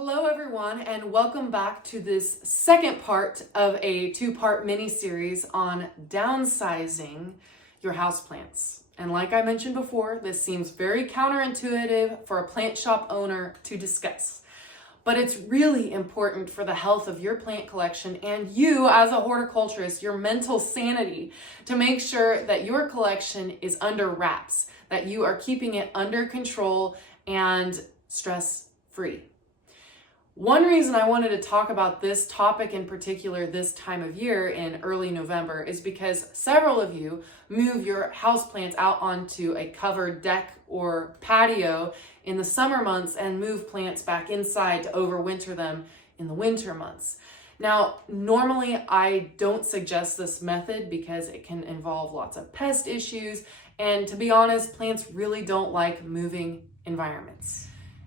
Hello everyone, and welcome back to this second part of a two-part mini-series on downsizing your houseplants. And like I mentioned before, this seems very counterintuitive for a plant shop owner to discuss. But it's really important for the health of your plant collection and you as a horticulturist, your mental sanity, to make sure that your collection is under wraps, that you are keeping it under control and stress-free. One reason I wanted to talk about this topic in particular this time of year in early November is because several of you move your houseplants out onto a covered deck or patio in the summer months and move plants back inside to overwinter them in the winter months. Now, normally I don't suggest this method because it can involve lots of pest issues, and to be honest, plants really don't like moving environments.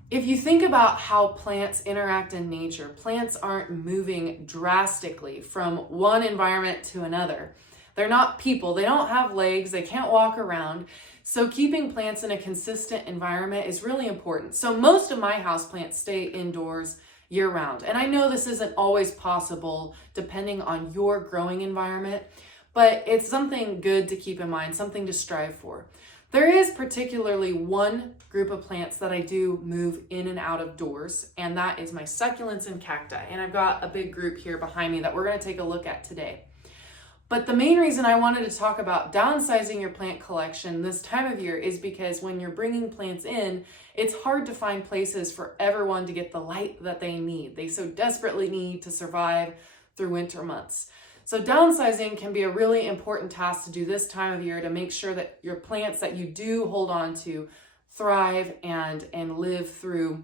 If you think about how plants interact in nature, plants aren't moving drastically from one environment to another. They're not people, they don't have legs, they can't walk around. So keeping plants in a consistent environment is really important. So most of my houseplants stay indoors year round. And I know this isn't always possible depending on your growing environment, but it's something good to keep in mind, something to strive for. There is particularly one group of plants that I do move in and out of doors, and that is my succulents and cacti. And I've got a big group here behind me that we're going to take a look at today. But the main reason I wanted to talk about downsizing your plant collection this time of year is because when you're bringing plants in, it's hard to find places for everyone to get the light that they need. They so desperately need to survive through winter months. So downsizing can be a really important task to do this time of year to make sure that your plants that you do hold on to thrive and live through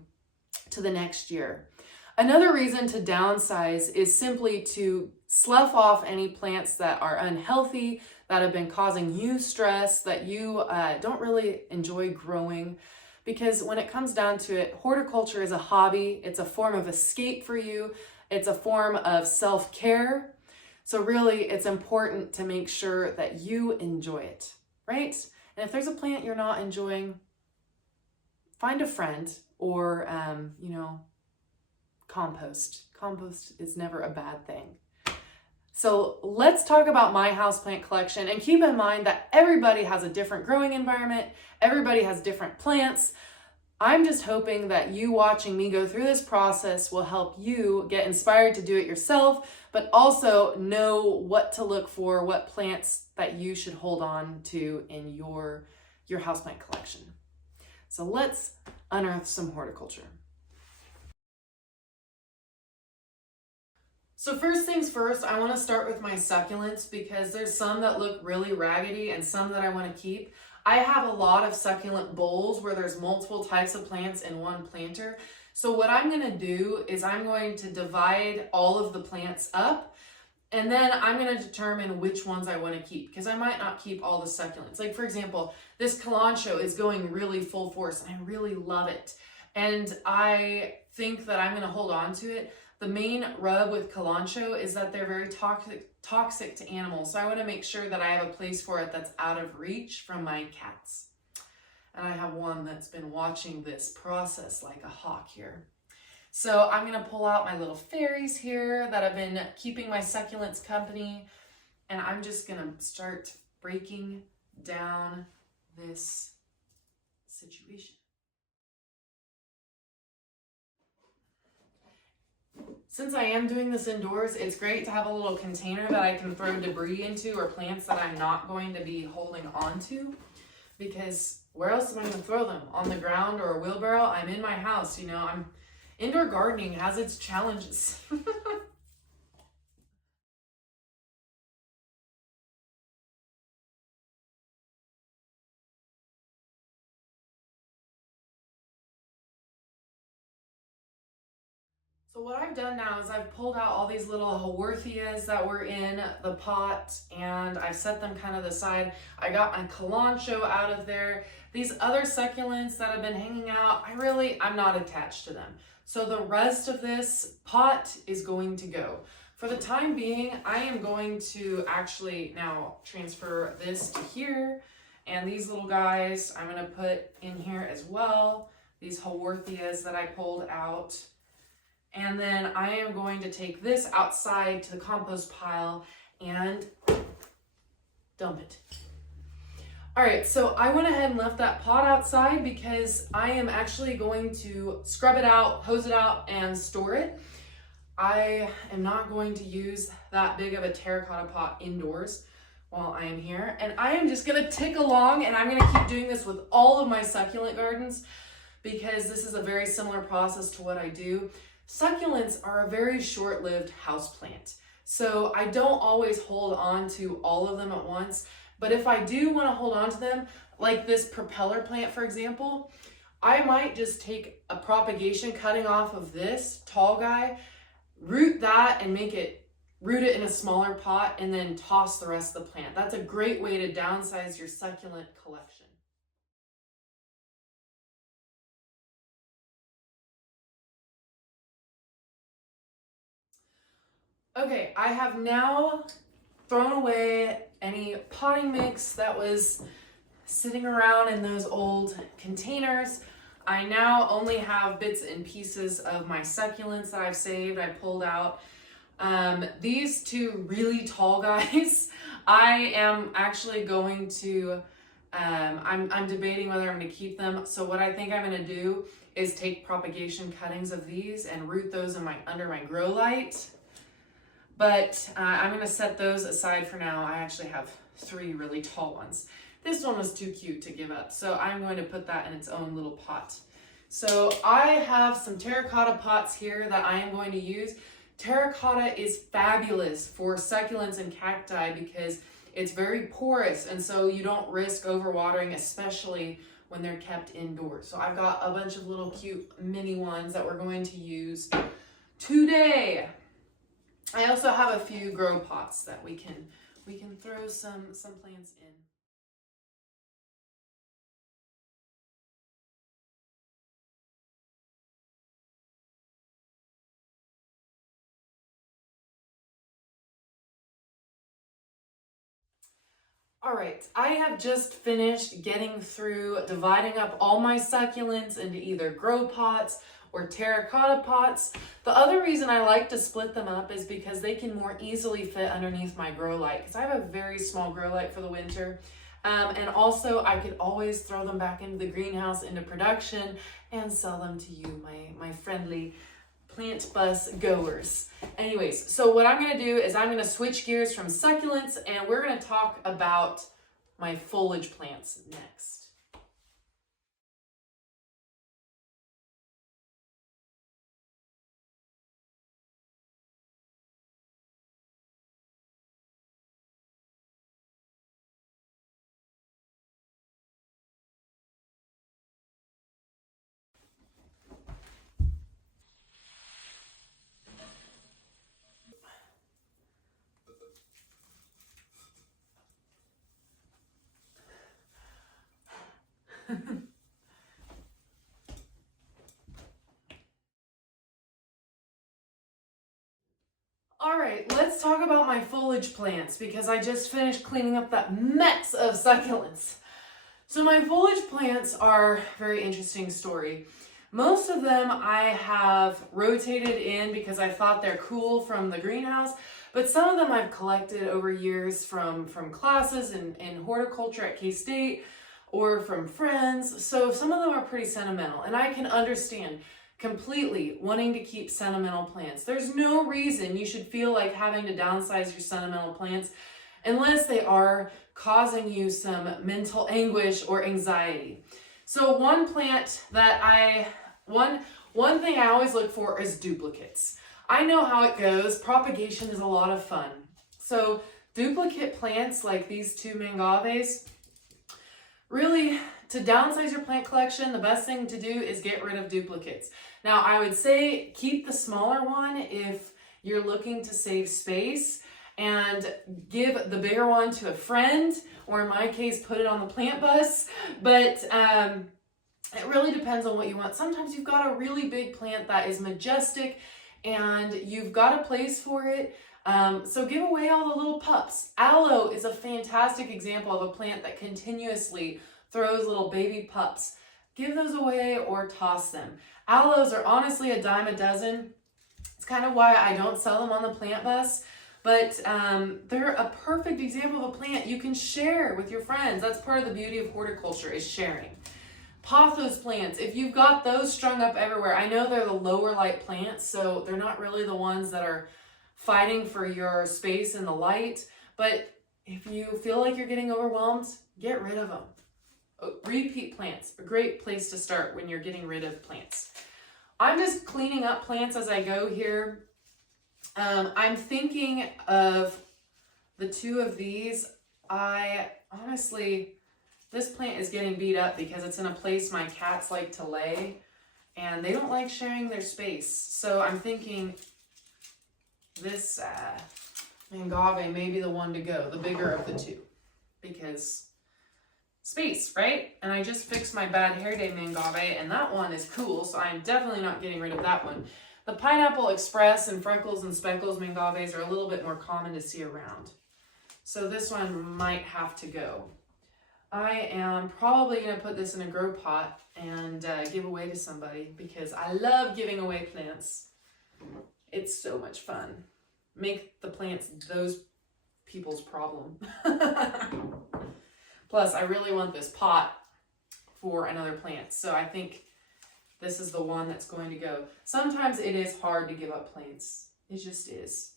to the next year. Another reason to downsize is simply to slough off any plants that are unhealthy, that have been causing you stress, that you don't really enjoy growing. Because when it comes down to it, horticulture is a hobby. It's a form of escape for you. It's a form of self-care. So really, it's important to make sure that you enjoy it, right? And if there's a plant you're not enjoying, find a friend or, compost. Compost is never a bad thing. So let's talk about my houseplant collection, and keep in mind that everybody has a different growing environment. Everybody has different plants. I'm just hoping that you watching me go through this process will help you get inspired to do it yourself, but also know what to look for, what plants that you should hold on to in your houseplant collection. So let's unearth some horticulture. So first things first, I want to start with my succulents because there's some that look really raggedy and some that I want to keep. I have a lot of succulent bowls where there's multiple types of plants in one planter. So what I'm going to do is I'm going to divide all of the plants up, and then I'm going to determine which ones I want to keep because I might not keep all the succulents. Like for example, this kalanchoe is going really full force and I really love it. And I think that I'm going to hold on to it. The main rub with kalanchoe is that they're very toxic to animals. So I want to make sure that I have a place for it that's out of reach from my cats. And I have one that's been watching this process like a hawk here. So I'm going to pull out my little fairies here that have been keeping my succulents company. And I'm just going to start breaking down this situation. Since I am doing this indoors, it's great to have a little container that I can throw debris into or plants that I'm not going to be holding on to, because where else am I going to throw them? On the ground or a wheelbarrow? I'm in my house, indoor gardening has its challenges. So what I've done now is I've pulled out all these little Haworthias that were in the pot and I've set them kind of the side. I got my kalanchoe out of there. These other succulents that have been hanging out, I'm not attached to them. So the rest of this pot is going to go. For the time being, I am going to actually now transfer this to here, and these little guys I'm going to put in here as well. These Haworthias that I pulled out. And then I am going to take this outside to the compost pile and dump it. All right, so I went ahead and left that pot outside because I am actually going to scrub it out, hose it out, and store it. I am not going to use that big of a terracotta pot indoors while I am here. And I am just gonna tick along, and I'm gonna keep doing this with all of my succulent gardens because this is a very similar process to what I do. Succulents are a very short-lived houseplant. So I don't always hold on to all of them at once, but if I do want to hold on to them, like this propeller plant, for example, I might just take a propagation cutting off of this tall guy, root that and root it in a smaller pot, and then toss the rest of the plant. That's a great way to downsize your succulent collection. Okay, I have now thrown away any potting mix that was sitting around in those old containers. I now only have bits and pieces of my succulents that I've saved, I pulled out. These two really tall guys, I am actually going to, I'm debating whether I'm gonna keep them. So what I think I'm gonna do is take propagation cuttings of these and root those in under my grow light. But I'm gonna set those aside for now. I actually have 3 really tall ones. This one was too cute to give up, so I'm going to put that in its own little pot. So I have some terracotta pots here that I am going to use. Terracotta is fabulous for succulents and cacti because it's very porous, and so you don't risk overwatering, especially when they're kept indoors. So I've got a bunch of little cute mini ones that we're going to use today. I also have a few grow pots that we can throw some plants in. All right, I have just finished getting through dividing up all my succulents into either grow pots or terracotta pots. The other reason I like to split them up is because they can more easily fit underneath my grow light, because I have a very small grow light for the winter. And also I could always throw them back into the greenhouse into production and sell them to you, my friendly plant bus goers. Anyways, so what I'm gonna do is I'm gonna switch gears from succulents and we're gonna talk about my foliage plants next. All right, let's talk about my foliage plants because I just finished cleaning up that mess of succulents. So my foliage plants are a very interesting story. Most of them I have rotated in because I thought they're cool from the greenhouse, but some of them I've collected over years from classes in horticulture at K-State or from friends. So some of them are pretty sentimental, and I can understand completely wanting to keep sentimental plants. There's no reason you should feel like having to downsize your sentimental plants unless they are causing you some mental anguish or anxiety. So one plant that one thing I always look for is duplicates. I know how it goes. Propagation is a lot of fun. So duplicate plants like these two mangaves, really, to downsize your plant collection, the best thing to do is get rid of duplicates. Now, I would say keep the smaller one if you're looking to save space, and give the bigger one to a friend, or in my case, put it on the plant bus. But it really depends on what you want. Sometimes you've got a really big plant that is majestic and you've got a place for it. So give away all the little pups. Aloe is a fantastic example of a plant that continuously throws little baby pups. Give those away or toss them. Aloes are honestly a dime a dozen. It's kind of why I don't sell them on the plant bus, but they're a perfect example of a plant you can share with your friends. That's part of the beauty of horticulture, is sharing. Pothos plants, if you've got those strung up everywhere, I know they're the lower light plants, so they're not really the ones that are fighting for your space in the light, but if you feel like you're getting overwhelmed, get rid of them. Repeat plants, a great place to start when you're getting rid of plants. I'm just cleaning up plants as I go here. I'm thinking of the two of these. This plant is getting beat up because it's in a place my cats like to lay, and they don't like sharing their space. So I'm thinking this mangave may be the one to go, the bigger of the two, because space, right? And I just fixed my bad hair day mangave, and that one is cool, so I'm definitely not getting rid of that one. The Pineapple Express and Freckles and Speckles mangaves are a little bit more common to see around. So this one might have to go. I am probably going to put this in a grow pot and give away to somebody, because I love giving away plants. It's so much fun. Make the plants those people's problem. Plus, I really want this pot for another plant, so I think this is the one that's going to go. Sometimes it is hard to give up plants. It just is.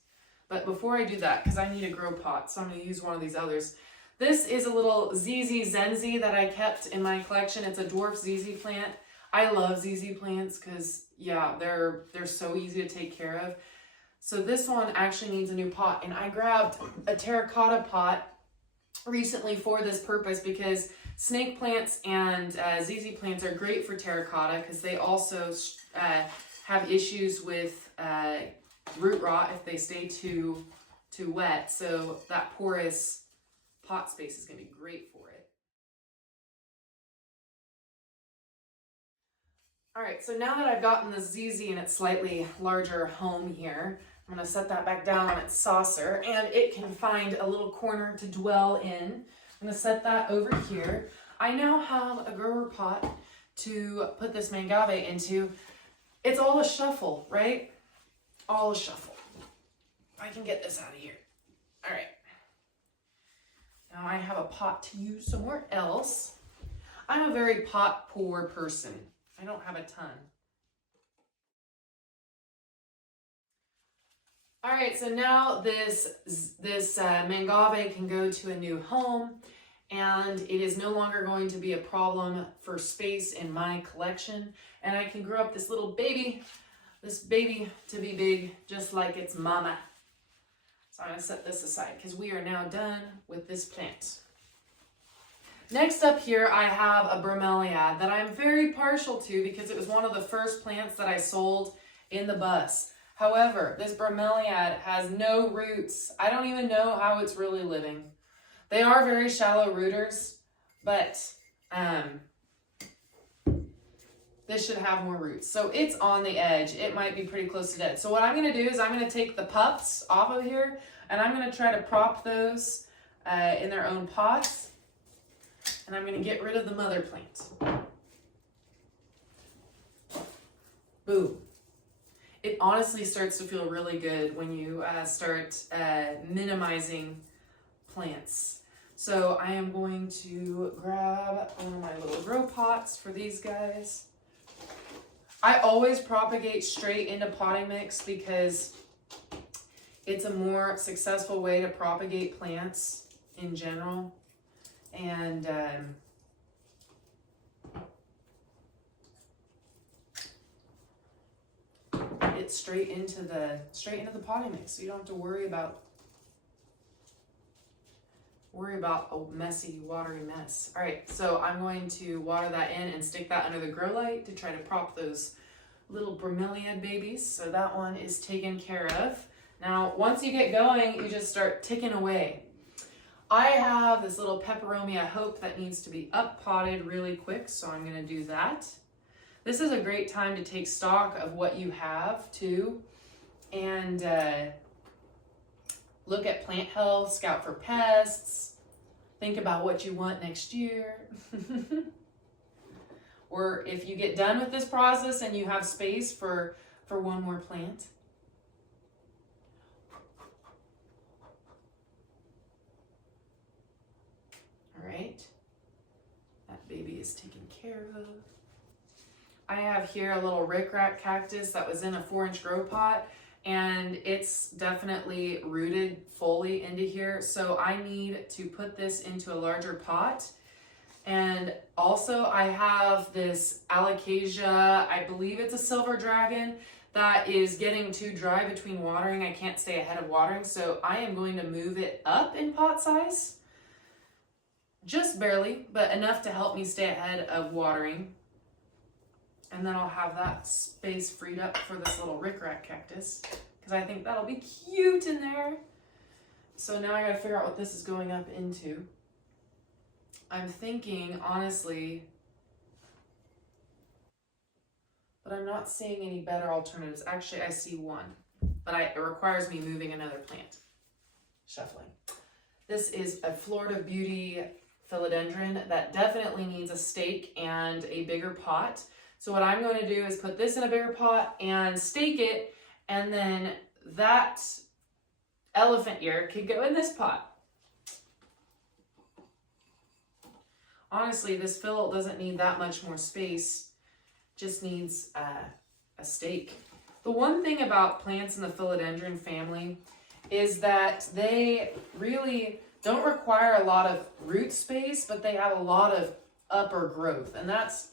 But before I do that, because I need a grow pot, so I'm going to use one of these others. This is a little ZZ Zenzi that I kept in my collection. It's a dwarf ZZ plant. I love ZZ plants because, yeah, they're so easy to take care of. So this one actually needs a new pot, and I grabbed a terracotta pot recently for this purpose, because snake plants and ZZ plants are great for terracotta because they also have issues with root rot if they stay too wet. So that porous pot space is going to be great for it. All right, so now that I've gotten the ZZ in its slightly larger home here, I'm going to set that back down on its saucer, and it can find a little corner to dwell in. I'm going to set that over here. I now have a grower pot to put this mangave into. It's all a shuffle, right? All a shuffle. I can get this out of here. All right. Now I have a pot to use somewhere else. I'm a very pot poor person. I don't have a ton. All right, so now this mangave can go to a new home, and it is no longer going to be a problem for space in my collection. And I can grow up this little baby, to be big, just like its mama. So I'm gonna set this aside because we are now done with this plant. Next up here, I have a bromeliad that I'm very partial to because it was one of the first plants that I sold in the bus. However, this bromeliad has no roots. I don't even know how it's really living. They are very shallow rooters, but this should have more roots. So it's on the edge. It might be pretty close to dead. So what I'm gonna do is I'm gonna take the pups off of here, and I'm gonna try to prop those in their own pots. And I'm gonna get rid of the mother plant. Boom. It honestly starts to feel really good when you start minimizing plants. So I am going to grab one of my little grow pots for these guys. I always propagate straight into potting mix because it's a more successful way to propagate plants in general. And it's straight into the potting mix, so you don't have to worry about a messy, watery mess. All right, so I'm going to water that in and stick that under the grow light to try to prop those little bromeliad babies. So that one is taken care of. Now, once you get going, you just start ticking away. I have this little peperomia hope that needs to be up potted really quick, so I'm gonna do that. This is a great time to take stock of what you have too, and look at plant health, scout for pests, think about what you want next year. Or if you get done with this process and you have space for one more plant, right, that baby is taken care of. I have here a little rickrack cactus that was in a 4-inch grow pot, and it's definitely rooted fully into here. So I need to put this into a larger pot. And also I have this alocasia, I believe it's a silver dragon, that is getting too dry between watering. I can't stay ahead of watering, so I am going to move it up in pot size. Just barely, but enough to help me stay ahead of watering. And then I'll have that space freed up for this little rickrack cactus, because I think that'll be cute in there. So now I gotta figure out what this is going up into. I'm thinking, honestly, but I'm not seeing any better alternatives. Actually, I see one, but it requires me moving another plant. Shuffling. This is a Florida Beauty philodendron that definitely needs a stake and a bigger pot. So what I'm going to do is put this in a bigger pot and stake it, and then that elephant ear can go in this pot. Honestly, this fill doesn't need that much more space, just needs a stake. The one thing about plants in the philodendron family is that they really don't require a lot of root space, but they have a lot of upper growth, and that's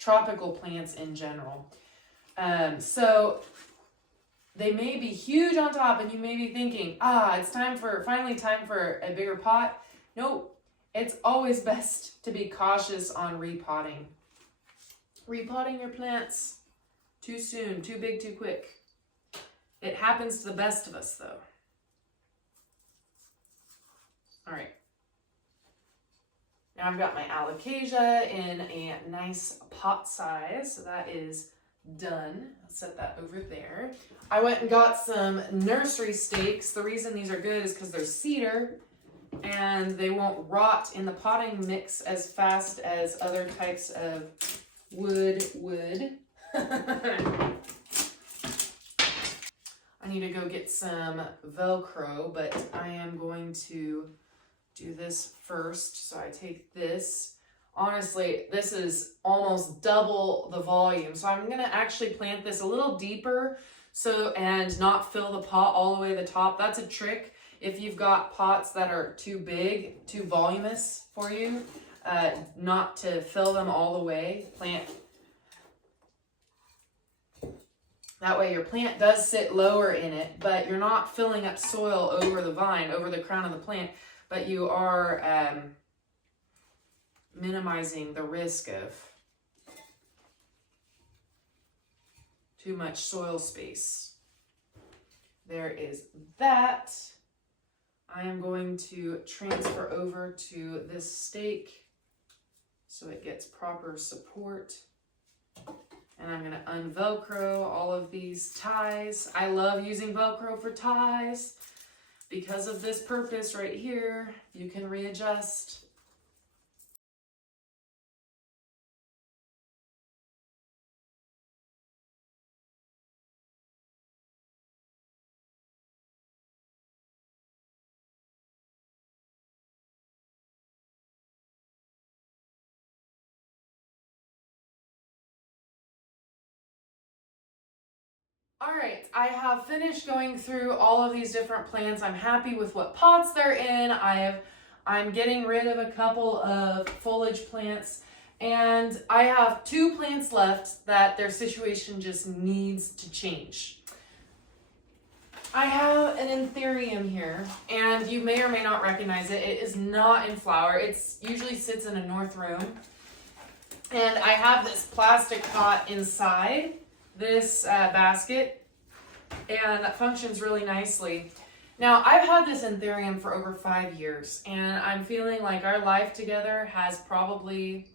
tropical plants in general. So they may be huge on top, and you may be thinking, it's finally time for a bigger pot. Nope, it's always best to be cautious on repotting. Repotting your plants too soon, too big, too quick. It happens to the best of us, though. All right. Now I've got my alocasia in a nice pot size, so that is done. I'll set that over there. I went and got some nursery stakes. The reason these are good is because they're cedar and they won't rot in the potting mix as fast as other types of wood would. I need to go get some Velcro, but I am going to do this first. So I take this. Honestly, this is almost double the volume. So I'm gonna actually plant this a little deeper and not fill the pot all the way to the top. That's a trick. If you've got pots that are too big, too voluminous for you, not to fill them all the way. That way your plant does sit lower in it, but you're not filling up soil over the vine, over the crown of the plant, but you are minimizing the risk of too much soil space. There is that. I am going to transfer over to this stake so it gets proper support. And I'm going to unvelcro all of these ties. I love using Velcro for ties because of this purpose right here. You can readjust. All right, I have finished going through all of these different plants. I'm happy with what pots they're in. I'm getting rid of a couple of foliage plants, and I have 2 plants left that their situation just needs to change. I have an anthurium here, and you may or may not recognize it. It is not in flower. It usually sits in a north room. And I have this plastic pot inside this basket, and that functions really nicely. Now, I've had this anthurium for over 5 years, and I'm feeling like our life together has probably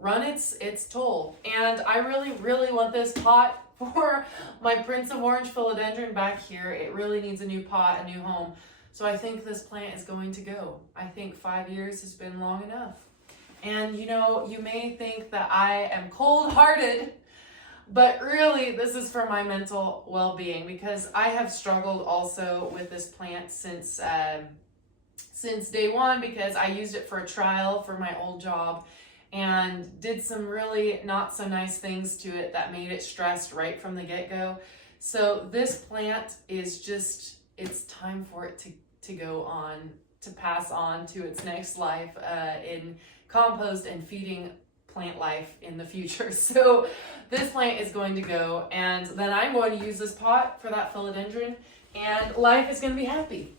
run its toll. And I really, really want this pot for my Prince of Orange philodendron back here. It really needs a new pot, a new home. So I think this plant is going to go. I think 5 years has been long enough. And you know, you may think that I am cold-hearted, but really this is for my mental well-being, because I have struggled also with this plant since since day one because I used it for a trial for my old job and did some really not so nice things to it that made it stressed right from the get-go. So this plant is just, it's time for it to go on, to pass on to its next life in compost and feeding plant life in the future. So this plant is going to go, and then I'm going to use this pot for that philodendron, and life is going to be happy.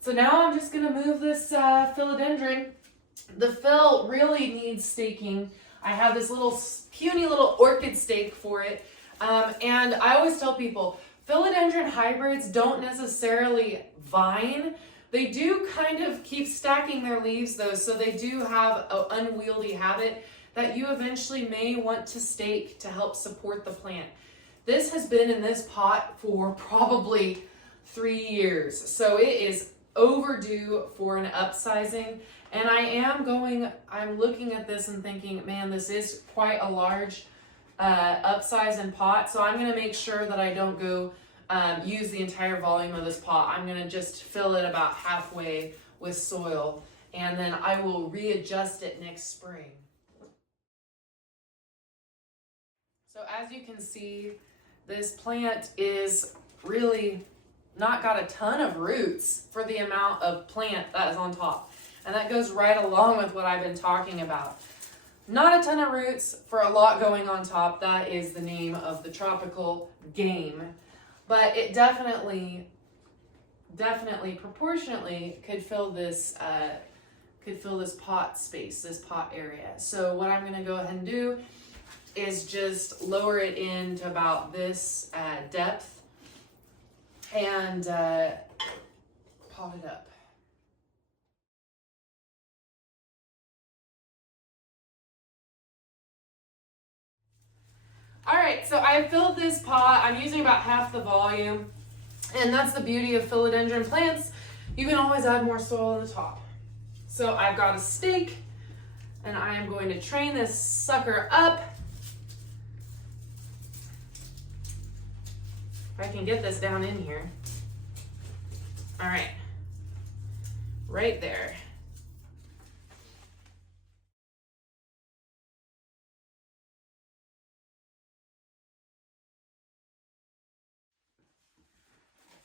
So now I'm just going to move this philodendron. The fill really needs staking. I have this little puny little orchid stake for it. And I always tell people, philodendron hybrids don't necessarily vine. They do kind of keep stacking their leaves though, so they do have an unwieldy habit that you eventually may want to stake to help support the plant. This has been in this pot for probably 3 years, so it is overdue for an upsizing. And I'm looking at this and thinking, man, this is quite a large upsize and pot. So I'm gonna make sure that I don't go use the entire volume of this pot. I'm gonna just fill it about halfway with soil, and then I will readjust it next spring. So as you can see, this plant is really not got a ton of roots for the amount of plant that is on top. And that goes right along with what I've been talking about. Not a ton of roots for a lot going on top. That is the name of the tropical game. But it definitely proportionately could fill this pot space, this pot area. So what I'm gonna go ahead and do is just lower it in to about this depth and pot it up. All right, so I filled this pot. I'm using about half the volume, and that's the beauty of philodendron plants. You can always add more soil on the top. So I've got a stake, and I am going to train this sucker up. If I can get this down in here. All right, right there.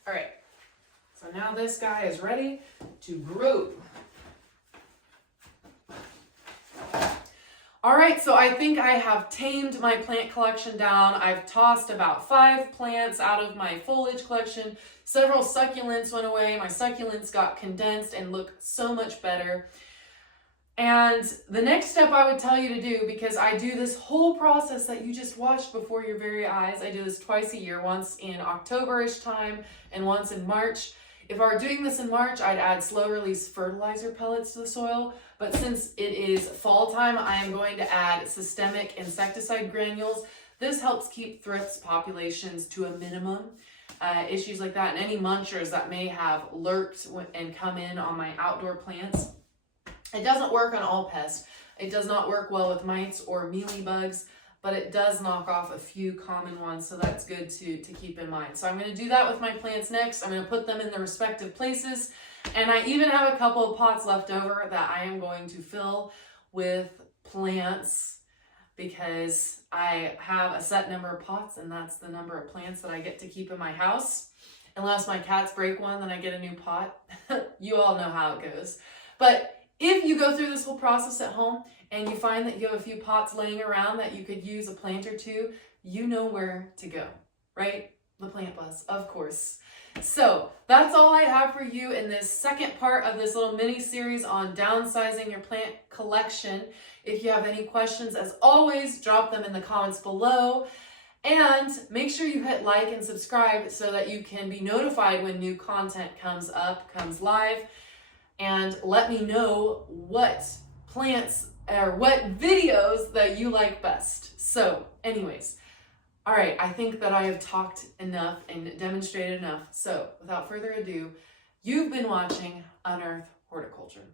All right, so now this guy is ready to grow. All right, so I think I have tamed my plant collection down. I've tossed about 5 plants out of my foliage collection. Several succulents went away. My succulents got condensed and look so much better. And the next step I would tell you to do, because I do this whole process that you just watched before your very eyes. I do this twice a year, once in October-ish time and once in March. If I were doing this in March, I'd add slow release fertilizer pellets to the soil. But since it is fall time, I am going to add systemic insecticide granules. This helps keep thrips populations to a minimum. Issues like that and any munchers that may have lurked and come in on my outdoor plants. It doesn't work on all pests. It does not work well with mites or mealybugs, but it does knock off a few common ones, so that's good to keep in mind. So I'm going to do that with my plants next. I'm going to put them in their respective places, and I even have a couple of pots left over that I am going to fill with plants because I have a set number of pots, and that's the number of plants that I get to keep in my house. Unless my cats break one, then I get a new pot. You all know how it goes. But if you go through this whole process at home and you find that you have a few pots laying around that you could use a plant or two, you know where to go, right? The Plant Bus, of course. So that's all I have for you in this second part of this little mini series on downsizing your plant collection. If you have any questions, as always, drop them in the comments below. And make sure you hit like and subscribe so that you can be notified when new content comes live. And let me know what plants or what videos that you like best. So anyways, all right, I think that I have talked enough and demonstrated enough. So without further ado, you've been watching Unearth Horticulture.